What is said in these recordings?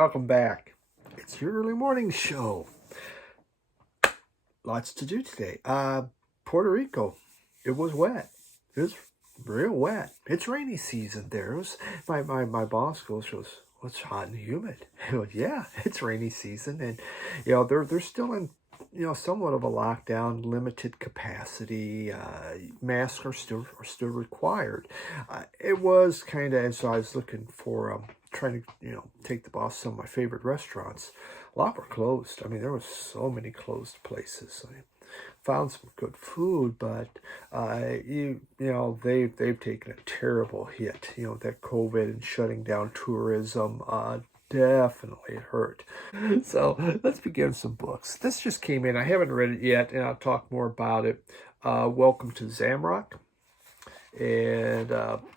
welcome back. It's your early morning show. Lots to do today. Puerto Rico, it was wet. It was real wet. It's rainy season there. It was, my boss goes, "What's hot and humid?" I go, "Yeah, it's rainy season." And, they're still in, somewhat of a lockdown, limited capacity. Masks are still required. It was kind of, as I was looking for, trying to, take the boss to some of my favorite restaurants. A lot were closed. I mean, there was so many closed places. I found some good food, but they've taken a terrible hit. That COVID and shutting down tourism definitely hurt. So let's begin some books. This just came in. I haven't read it yet, and I'll talk more about it. Welcome to Zamrock, and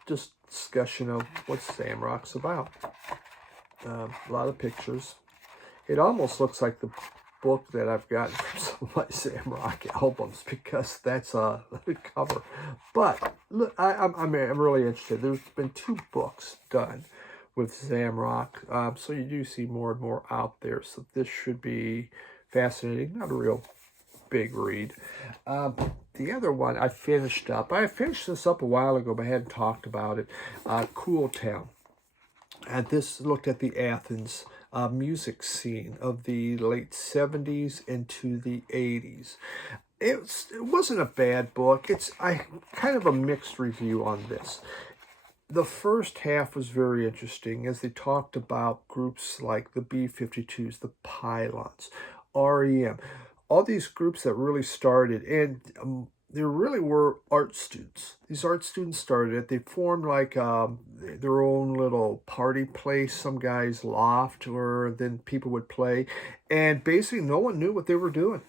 just discussion of what Zamrock's about. A lot of pictures. It almost looks like the book that I've gotten from some of my Zamrock albums, because that's the cover. But look, I'm really interested. There's been 2 books done with Zamrock, so you do see more and more out there. So this should be fascinating. Not a real big read. The other one I finished up. I finished this up a while ago, but I hadn't talked about it. Cool Town. And this looked at the Athens music scene of the late 70s into the 80s. It wasn't a bad book. I kind of a mixed review on this. The first half was very interesting as they talked about groups like the B-52s, the Pylons, REM, all these groups that really started, and there really were art students. These art students started it. They formed like their own little party place, some guy's loft, where then people would play. And basically no one knew what they were doing.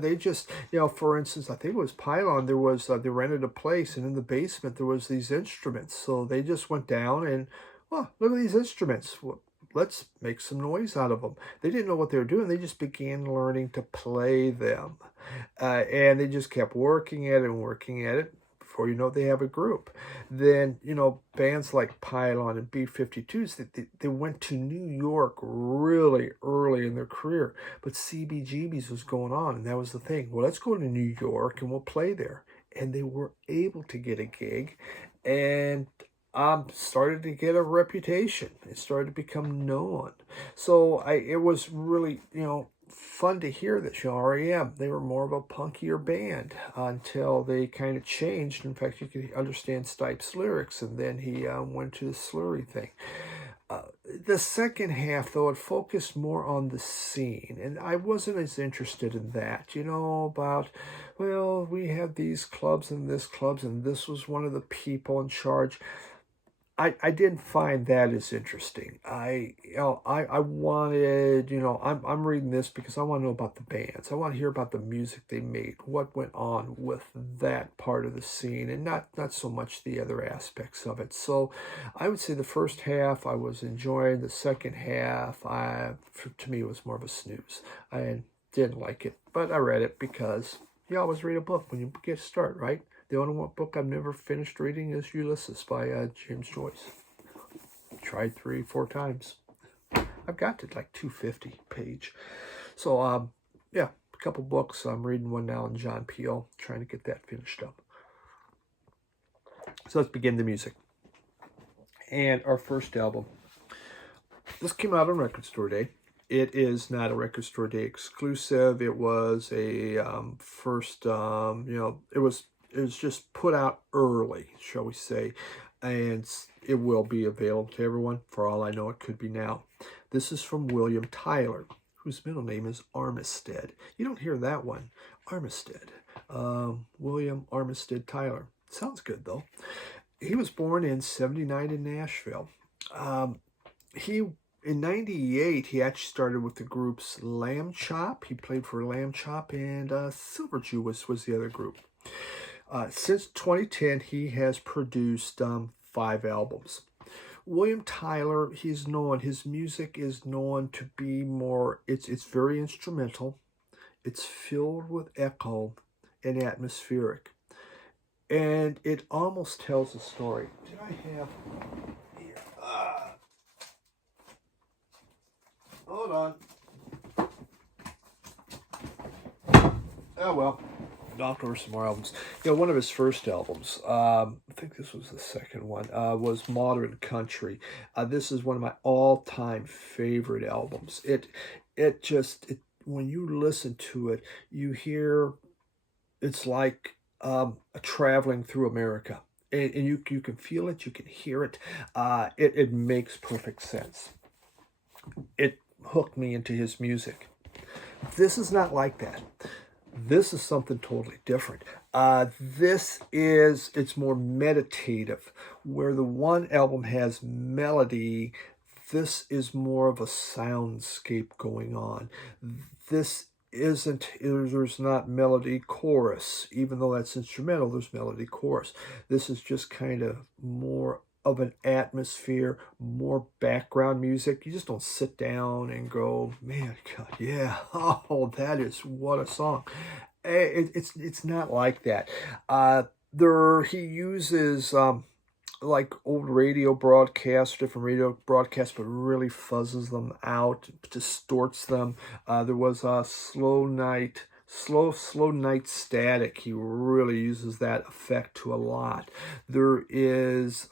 They just, for instance, I think it was Pylon, there was, they rented a place, and in the basement there was these instruments. So they just went down and, look at these instruments. Let's make some noise out of them. They didn't know what they were doing. They just began learning to play them. And they just kept working at it and working at it. Before you know, they have a group. Then, bands like Pylon and B-52s, they went to New York really early in their career. But CBGB's was going on, and that was the thing. Well, let's go to New York and we'll play there. And they were able to get a gig, and started to get a reputation. It started to become known. So it was really, fun to hear that REM, they were more of a punkier band until they kind of changed. In fact, you could understand Stipe's lyrics, and then he went to the slurry thing. The second half, though, it focused more on the scene, and I wasn't as interested in that, about, well, we have these clubs and this clubs, and this was one of the people in charge. I didn't find that as interesting. I wanted, I'm reading this because I want to know about the bands. I want to hear about the music they made, what went on with that part of the scene, and not so much the other aspects of it. So I would say the first half I was enjoying. The second half, to me, it was more of a snooze. I didn't like it, but I read it because you always read a book when you get a start, right? The only book I've never finished reading is Ulysses by James Joyce. Tried 3-4 times. I've got to like 250 page. So, a couple books. I'm reading one now on John Peel, trying to get that finished up. So let's begin the music. And our first album. This came out on Record Store Day. It is not a Record Store Day exclusive. It was a first, it was just put out early, shall we say, and it will be available to everyone. For all I know, it could be now. This is from William Tyler, whose middle name is Armistead. You don't hear that one, Armistead. William Armistead Tyler. Sounds good, though. He was born in 1979 in Nashville. In 1998, he actually started with the groups Lamb Chop. He played for Lamb Chop, and Silver Jew was the other group. Since 2010, he has produced 5 albums. William Tyler, his music is known to be more, it's very instrumental. It's filled with echo and atmospheric. And it almost tells a story. Did I have here? Hold on. Oh, well. Knocked over some more albums. You know, one of his first albums, I think this was the second one, was Modern Country. This is one of my all-time favorite albums. When you listen to it, you hear it's like traveling through America. And you can feel it, you can hear it. It makes perfect sense. It hooked me into his music. This is not like that. This is something totally different. It's more meditative. Where the one album has melody, this is more of a soundscape going on. There's not melody chorus, even though that's instrumental, there's melody chorus. This is just kind of more of an atmosphere, more background music. You just don't sit down and go, man, God, yeah, oh, what a song. It's not like that. He uses like old radio broadcasts, different radio broadcasts, but really fuzzes them out, distorts them. There was a slow night static. He really uses that effect to a lot. There is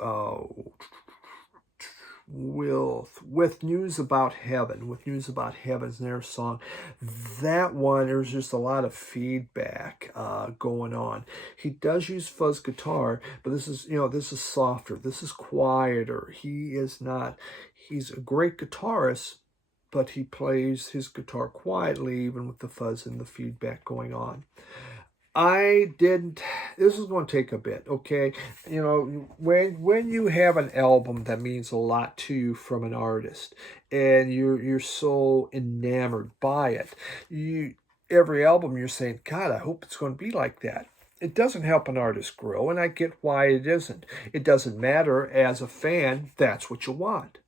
with News About Heaven. With News About Heaven's their song. That one, there's just a lot of feedback going on. He does use fuzz guitar, but this is softer. This is quieter. He's a great guitarist, but he plays his guitar quietly, even with the fuzz and the feedback going on. This is going to take a bit, okay? You know, when you have an album that means a lot to you from an artist, and you're so enamored by it, every album you're saying, God, I hope it's going to be like that. It doesn't help an artist grow, and I get why it isn't. It doesn't matter. As a fan, that's what you want.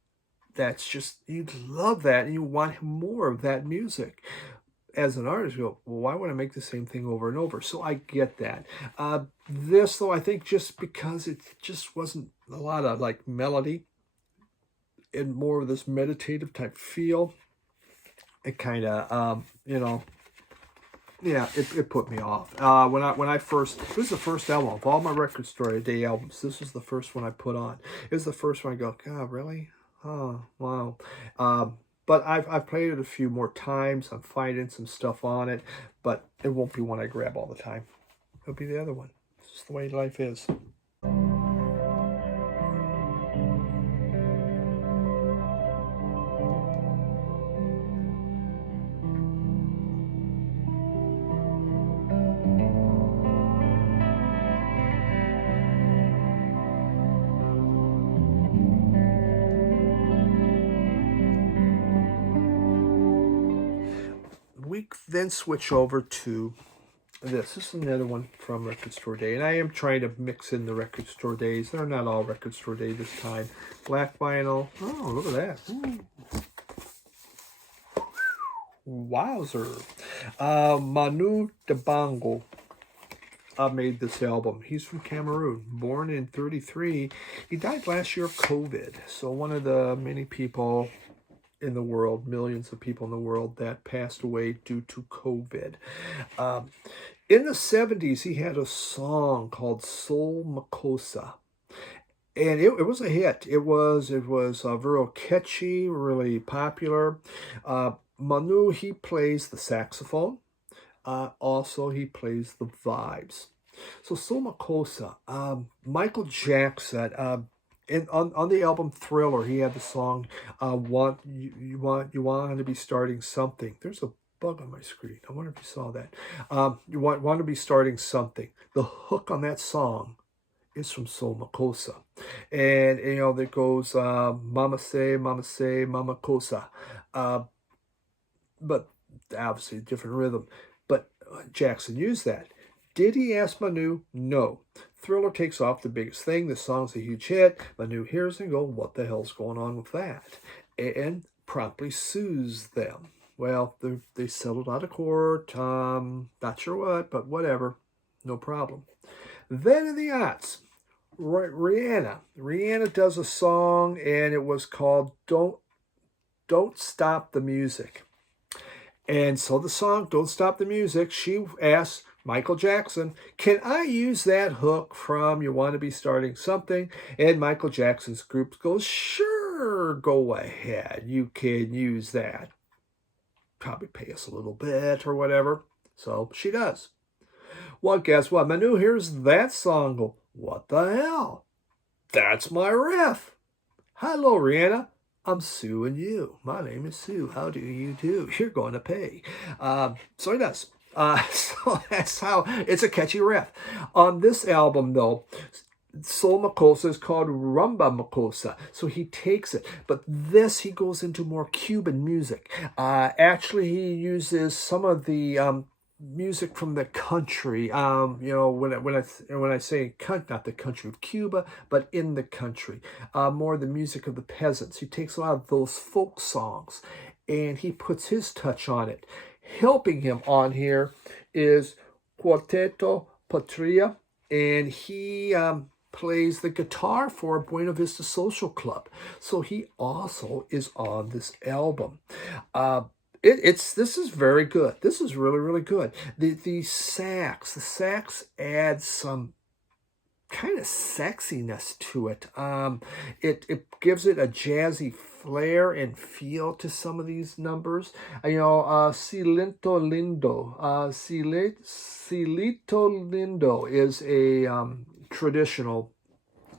That's just, you love that, and you want more of that music. As an artist, you go, well, why would I make the same thing over and over? So I get that. This, though, I think just because it just wasn't a lot of like melody and more of this meditative type feel, it kind of, yeah, it put me off. When I first, this was the first album of all my Record Store Day albums. This was the first one I put on. It was the first one I go, God, really? Oh, wow. But I've played it a few more times. I'm finding some stuff on it, but it won't be one I grab all the time. It'll be the other one. It's just the way life is. We then switch over to this. This is another one from Record Store Day, and I am trying to mix in the Record Store Days. They're not all Record Store Day this time. Black vinyl. Oh, look at that. Ooh. Wowzer. Manu Bongo made this album. He's from Cameroon, born in 1933. He died last year of COVID. So one of the many people in the world, millions of people in the world that passed away due to COVID. In the 1970s, he had a song called Soul Makossa. And it was a hit. It was real catchy, really popular. Manu, he plays the saxophone. Also, he plays the vibes. So Soul Makossa, Michael Jackson, on the album Thriller, he had the song you want to be starting something. There's a bug on my screen. I wonder if you saw that. You want to be starting something. The hook on that song is from Soul Makossa. And that goes Mama say, Mama Kosa. But obviously a different rhythm. But Jackson used that. Did he ask Manu? No. Thriller takes off, the biggest thing. The song's a huge hit. Manu hears and goes, what the hell's going on with that? And promptly sues them. Well, they settled out of court. Not sure what, but whatever. No problem. Then in the aughts, Rihanna does a song, and it was called Don't Don't Stop the Music. And so the song, Don't Stop the Music, she asked Michael Jackson, can I use that hook from You Want to Be Starting Something? And Michael Jackson's group goes, sure, go ahead. You can use that. Probably pay us a little bit or whatever. So she does. Well, guess what? Manu hears that song go, what the hell? That's my riff. Hello, Rihanna. I'm suing you. My name is Sue. How do you do? You're going to pay. So he does. So that's how it's a catchy riff. On this album, though, Soul Makossa is called Rumba Makossa. So he takes it. But this, he goes into more Cuban music. Actually, he uses some of the music from the country. When I say not the country of Cuba, but in the country, more the music of the peasants. He takes a lot of those folk songs, and he puts his touch on it. Helping him on here is Quarteto Patria, and he plays the guitar for Buena Vista Social Club. So he also is on this album. This is very good. This is really, really good. The sax adds some kind of sexiness to it. It gives it a jazzy flair and feel to some of these numbers. Silento Lindo. Silito Lindo is a traditional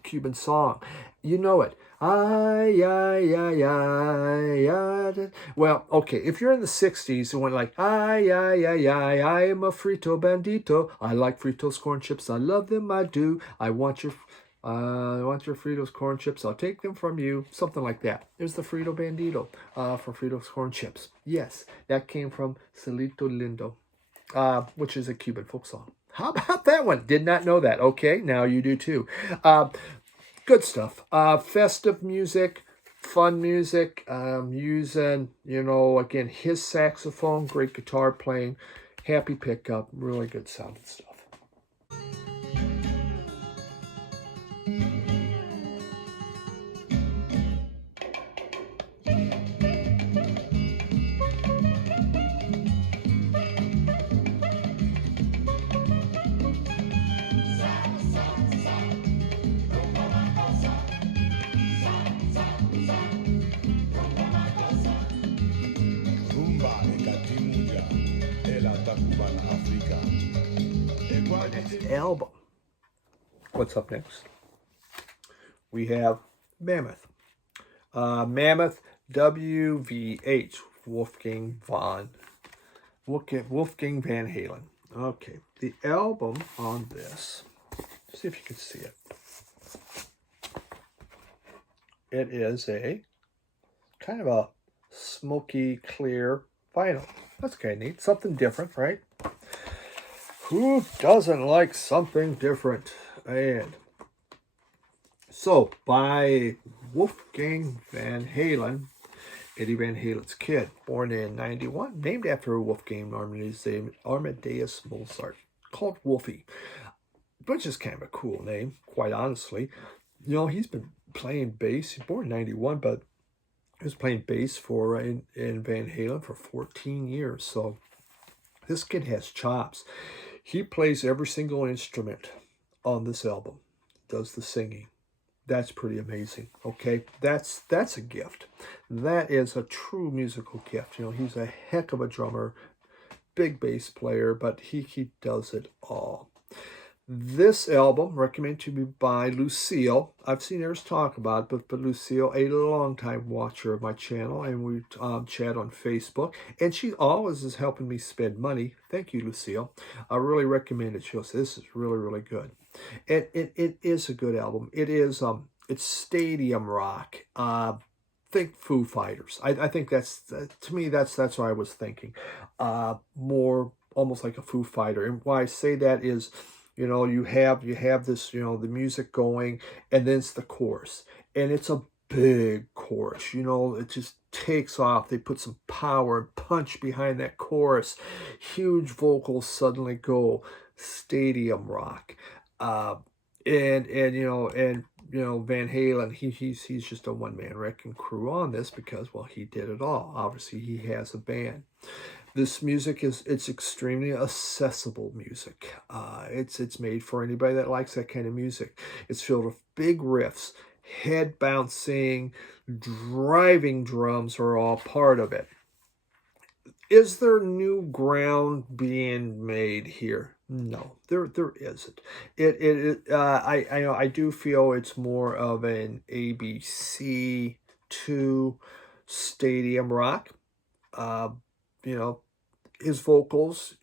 Cuban song. You know it. Ay, ay, ay, ay, ay. Well, okay, if you're in the 60s and went like, ay, ay, ay, ay, I am a frito bandito. I like Fritos corn chips. I love them, I do. I want your Fritos corn chips. I'll take them from you. Something like that. There's the Frito Bandito for Fritos corn chips. Yes, that came from Silito Lindo, which is a Cuban folk song. How about that one? Did not know that. Okay, now you do too. Good stuff. Festive music, fun music, using, again, his saxophone, great guitar playing, happy pickup, really good sounding stuff. Album. What's up next? We have Mammoth. Mammoth, WVH, Wolfgang Van Halen. Okay, the album on this, see if you can see it. It is a kind of a smoky, clear vinyl. That's kind of neat. Something different, right? Who doesn't like something different? And so, by Wolfgang Van Halen, Eddie Van Halen's kid, born in 91, named after Wolfgang Amadeus Mozart, called Wolfie, which is kind of a cool name, quite honestly. He's been playing bass. He was born in 91, but he was playing bass in Van Halen for 14 years. So this kid has chops. He plays every single instrument on this album, does the singing. That's pretty amazing, okay? That's a gift. That is a true musical gift. He's a heck of a drummer, big bass player, but he does it all. This album, recommended to me by Lucille. I've seen others talk about it, but Lucille, a long-time watcher of my channel, and we chat on Facebook, and she always is helping me spend money. Thank you, Lucille. I really recommend it. She'll say, this is really, really good. And it is a good album. It is, it's stadium rock. Think Foo Fighters. I think that's, to me, that's what I was thinking. More almost like a Foo Fighter. And why I say that is, you have this, the music going, and then it's the chorus. And it's a big chorus, it just takes off. They put some power and punch behind that chorus. Huge vocals suddenly go stadium rock. And Van Halen, he's just a one-man wrecking crew on this because, well, he did it all. Obviously, he has a band. This music it's extremely accessible music. It's made for anybody that likes that kind of music. It's filled with big riffs, head bouncing, driving drums are all part of it. Is there new ground being made here? No, there isn't. I do feel it's more of an ABC to stadium rock. Uh, you know, his vocals,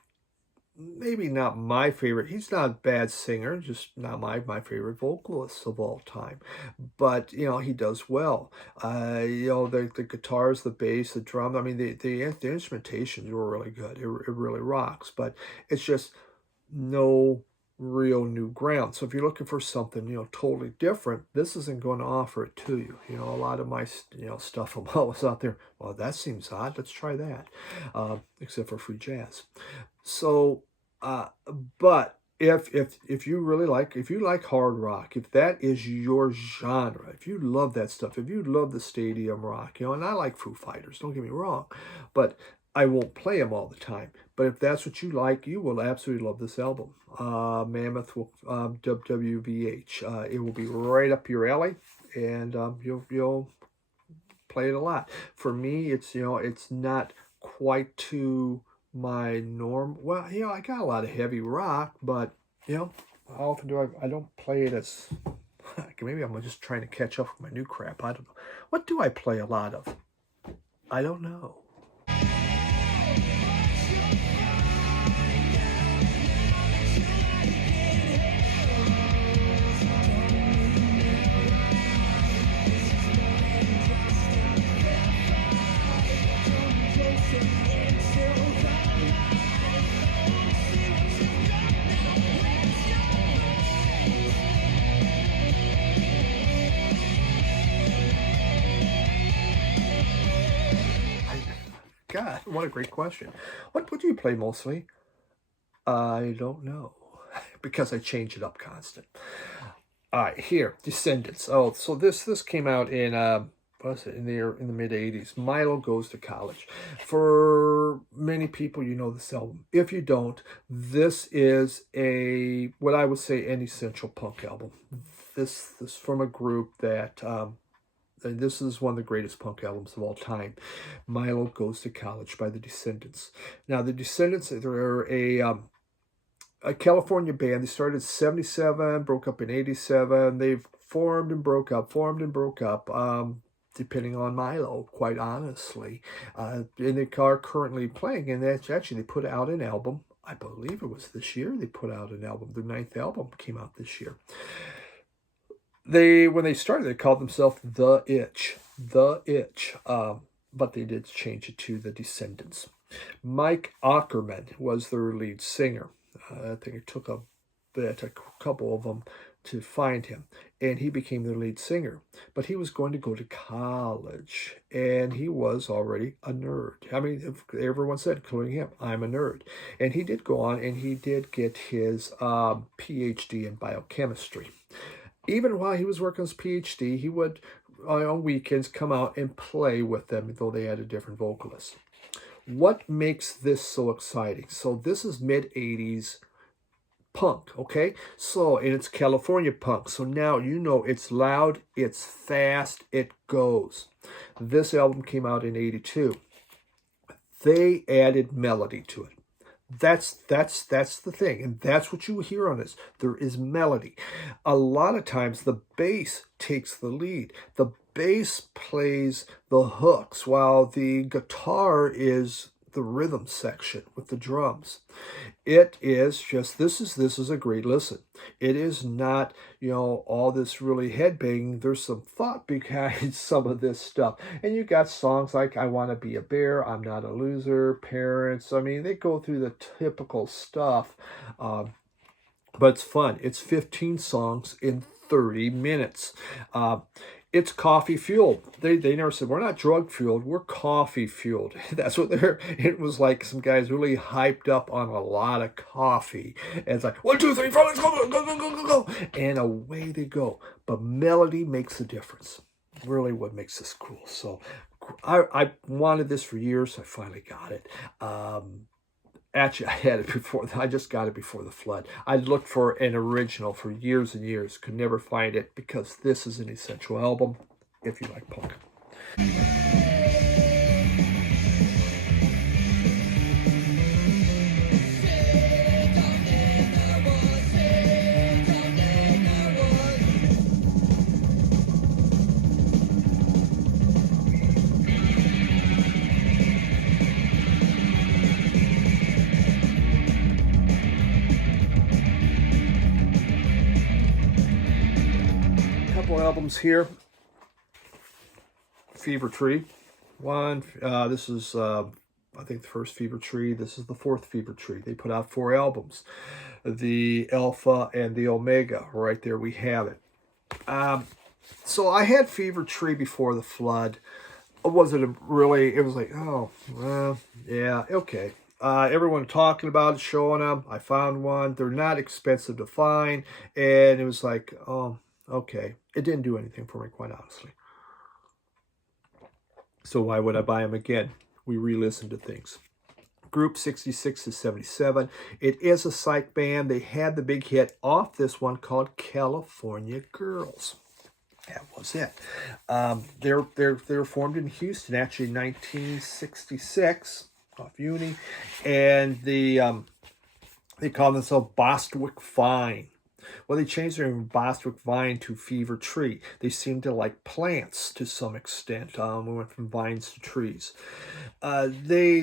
maybe not my favorite. He's not a bad singer, just not my favorite vocalist of all time. But, he does well. The guitars, the bass, the drum, I mean, the instrumentations were really good. It really rocks. But it's just no real new ground. So if you're looking for something, totally different, this isn't going to offer it to you. A lot of my, stuff I'm always out there, well, that seems odd. Let's try that. Except for free jazz. So, but if you really like, if you like hard rock, if that is your genre, if you love that stuff, if you love the stadium rock, and I like Foo Fighters, don't get me wrong, but I won't play them all the time. But if that's what you like, you will absolutely love this album. Mammoth will WWVH. It will be right up your alley, and you'll play it a lot. For me, it's not quite to my norm. Well, I got a lot of heavy rock, but how often do I don't play it as maybe I'm just trying to catch up with my new crap. I don't know. What do I play a lot of? I don't know. God, what a great question. What do you play mostly? I don't know, because I change it up constant. All right, here, Descendants. Oh, so this came out in what was it, in the mid '80s. Milo Goes to College. For many people, you know this album. If you don't, this is what I would say an essential punk album. This from a group that. And this is one of the greatest punk albums of all time. Milo Goes to College by the Descendants. Now, the Descendants, they're a California band. They started in 77, broke up in 87. They've formed and broke up, depending on Milo, quite honestly. And they are currently playing, and that's actually, they put out an album. I believe it was this year they put out an album. Their 9th album came out this year. When they started, they called themselves The Itch, but they did change it to The Descendants. Mike Ackerman was their lead singer. I think it took a couple of them to find him, and he became their lead singer. But he was going to go to college, and he was already a nerd. I mean, everyone said, including him, I'm a nerd. And he did go on, and he did get his PhD in biochemistry. Even while he was working his PhD, he would, on weekends, come out and play with them, though they had a different vocalist. What makes this so exciting? So this is mid-'80s punk, okay? So, and it's California punk. So now it's loud, it's fast, it goes. This album came out in 82. They added melody to it. That's the thing, and that's what you hear on this. There is melody. A lot of times the bass takes the lead. The bass plays the hooks while the guitar is the rhythm section with the drums. It is just, this is a great listen. It is not, all this really headbanging. There's some thought behind some of this stuff. And you got songs like I Want to Be a Bear, I'm Not a Loser, Parents. I mean, they go through the typical stuff. But it's fun. It's 15 songs in 30 minutes. It's coffee fueled. They never said we're not drug fueled. We're coffee fueled. That's what they're. It was like some guys really hyped up on a lot of coffee. And it's like 1, 2, 3, 4, let's go, go, go, go, go, go, and away they go. But melody makes a difference. Really, what makes this cool. So, I wanted this for years. I finally got it. Actually, I had it before. I just got it before the flood. I looked for an original for years and years. Could never find it because this is an essential album if you like punk. Albums here. Fever Tree. This is I think the first Fever Tree. This is the fourth Fever Tree. They put out 4 albums. The Alpha and the Omega. Right there we have it. So I had Fever Tree before the flood. It wasn't really, it was like, oh, well, yeah, okay. Everyone talking about it, showing them. I found one. They're not expensive to find. And it was like, oh, okay. It didn't do anything for me, quite honestly. So why would I buy them again? We re-listen to things. Group 66 to 77. It is a Psych band. They had the big hit off this one called California Girls. That was it. They're formed in Houston, actually, 1966, off Uni, and they call themselves Bostwick Vine. Well, they changed their name from Bostwick Vine to Fever Tree. They seem to like plants to some extent. We went from vines to trees. They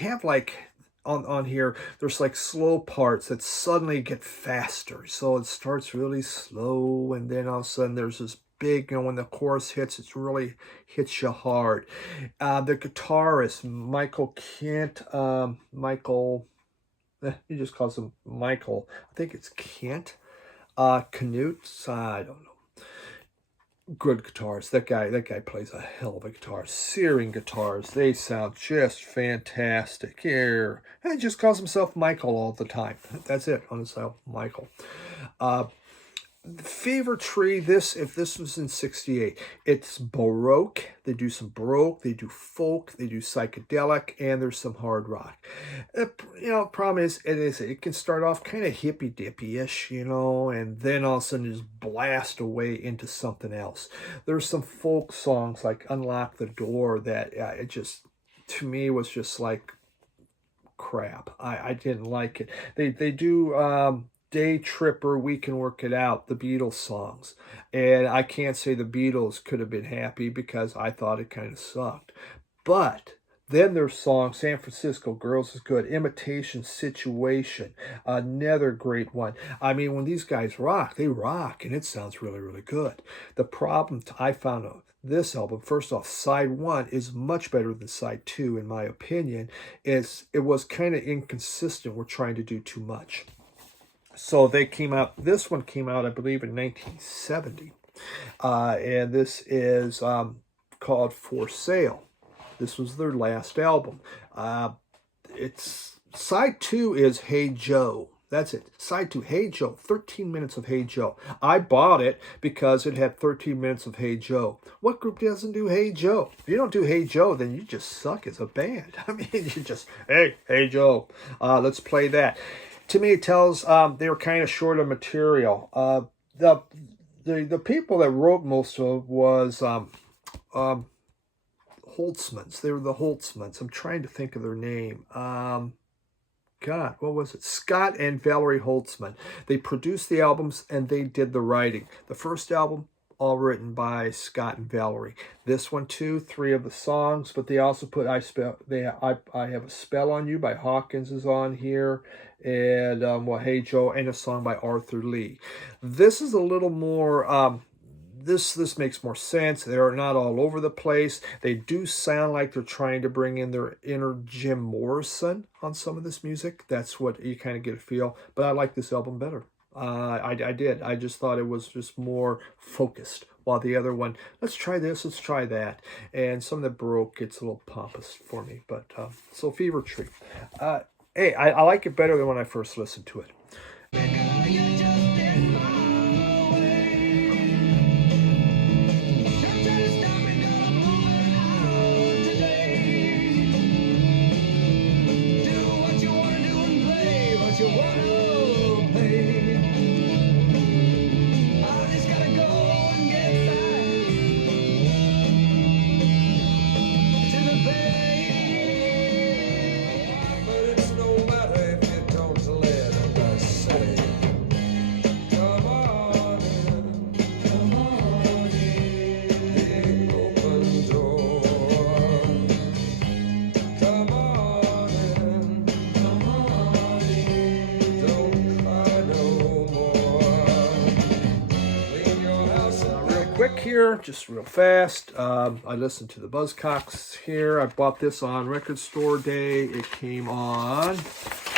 have like on here, there's like slow parts that suddenly get faster. So it starts really slow, and then all of a sudden there's this big, when the chorus hits, it really hits you hard. The guitarist, Michael Kent, he just calls him Michael. I think it's Kent. Canute, I don't know. Good guitars. That guy plays a hell of a guitar. Searing guitars. They sound just fantastic. Here. And he just calls himself Michael all the time. That's it on his album, Michael. Fever Tree, if this was in 68, it's Baroque. They do some Baroque, they do folk, they do psychedelic, and there's some hard rock. Problem is, it can start off kind of hippy-dippy-ish, and then all of a sudden just blast away into something else. There's some folk songs like Unlock the Door that it just, to me, was just like crap. I didn't like it. They do... Day Tripper, We Can Work It Out, the Beatles songs. And I can't say the Beatles could have been happy because I thought it kind of sucked. But then their song, San Francisco Girls is good. Imitation Situation, another great one. I mean, when these guys rock, they rock, and it sounds really, really good. The problem I found out, this album, first off, side 1 is much better than side 2, in my opinion. It was kind of inconsistent. We're trying to do too much. So this one came out, I believe, in 1970. And this is called For Sale. This was their last album. Side 2 is Hey Joe. That's it. Side 2, Hey Joe. 13 minutes of Hey Joe. I bought it because it had 13 minutes of Hey Joe. What group doesn't do Hey Joe? If you don't do Hey Joe, then you just suck as a band. I mean, you just, Hey Joe. Let's play that. To me, it tells they were kind of short of material. The people that wrote most of it was Holtzmans. They were the Holtzmans. I'm trying to think of their name. God, what was it? Scott and Valerie Holtzman. They produced the albums and they did the writing. The first album, all written by Scott and Valerie. This one too, 3 of the songs, but they also put I Have a Spell on You by Hawkins is on here, and Hey Joe, and a song by Arthur Lee. This is a little more this makes more sense. They're not all over the place. They do sound like they're trying to bring in their inner Jim Morrison on some of this music. That's what you kind of get a feel, but I like this album better. I did. I just thought it was just more focused. While the other one, let's try this, let's try that. And some of the Baroque gets a little pompous for me. But so Fever Tree. Hey, I like it better than when I first listened to it. Quick here, just real fast. I listened to the Buzzcocks here. I bought this on Record Store Day. It came on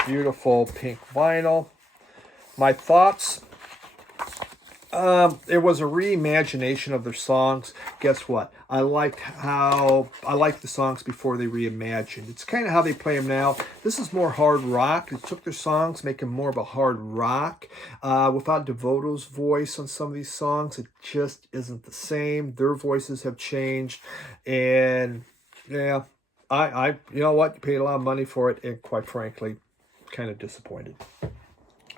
beautiful pink vinyl. My thoughts. It was a reimagination of their songs. Guess what? I liked the songs before they reimagined. It's kind of how they play them now. This is more hard rock. They took their songs, make them more of a hard rock. Without Devoto's voice on some of these songs, it just isn't the same. Their voices have changed, and yeah, I you know what? You paid a lot of money for it, and quite frankly, kind of disappointed.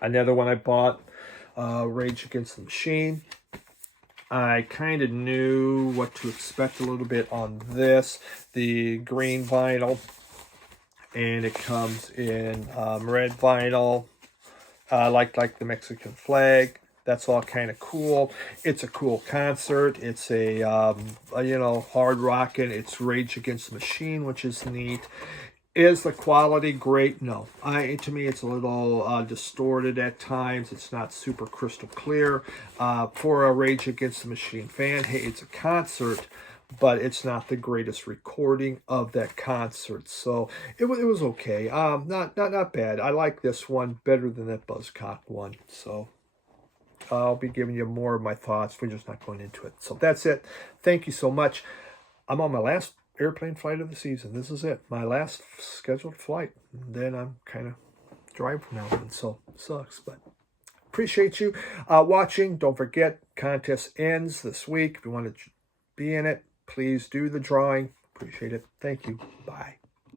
Another one I bought. Rage Against the Machine. I kind of knew what to expect a little bit on this. The green vinyl, and it comes in red vinyl, like the Mexican flag. That's all kind of cool. It's a cool concert. It's a you know, hard rocking. It's Rage Against the Machine, which is neat. Is the quality great? No. To me, it's a little distorted at times. It's not super crystal clear. For a Rage Against the Machine fan, hey, it's a concert, but it's not the greatest recording of that concert. So it was okay. Not bad. I like this one better than that Buzzcock one. So I'll be giving you more of my thoughts. We're just not going into it. So that's it. Thank you so much. I'm on my last airplane flight of the season. This is it. My last scheduled flight. Then I'm kind of driving from now on. So sucks, but appreciate you watching. Don't forget, contest ends this week. If you want to be in it, please do the drawing. Appreciate it. Thank you. Bye.